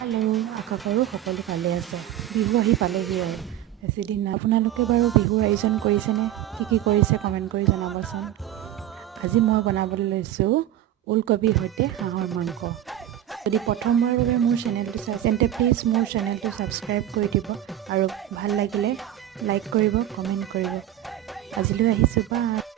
Hello' আশা কৰোঁ সকলো ভালে আছে। বিহু আহি পালেহি আৰু বেছিদিন নাই। আপোনালোকে বাৰু বিহুৰ আয়োজন কৰিছেনে? কি কৰিছে কমেণ্ট কৰি জনাবচোন। আজি মই বনাবলৈ লৈছোঁ ওলকবিৰ সৈতে হাঁহৰ মাংস। যদি প্ৰথমবাৰৰ বাবে মোৰ চেনেলটো চাই তেন্তে প্লিজ মোৰ চেনেলটো ছাবস্ক্ৰাইব কৰি দিব আৰু ভাল লাগিলে লাইক কৰিব, কমেণ্ট কৰিব। আজিলৈ আহিছোঁ, বাই।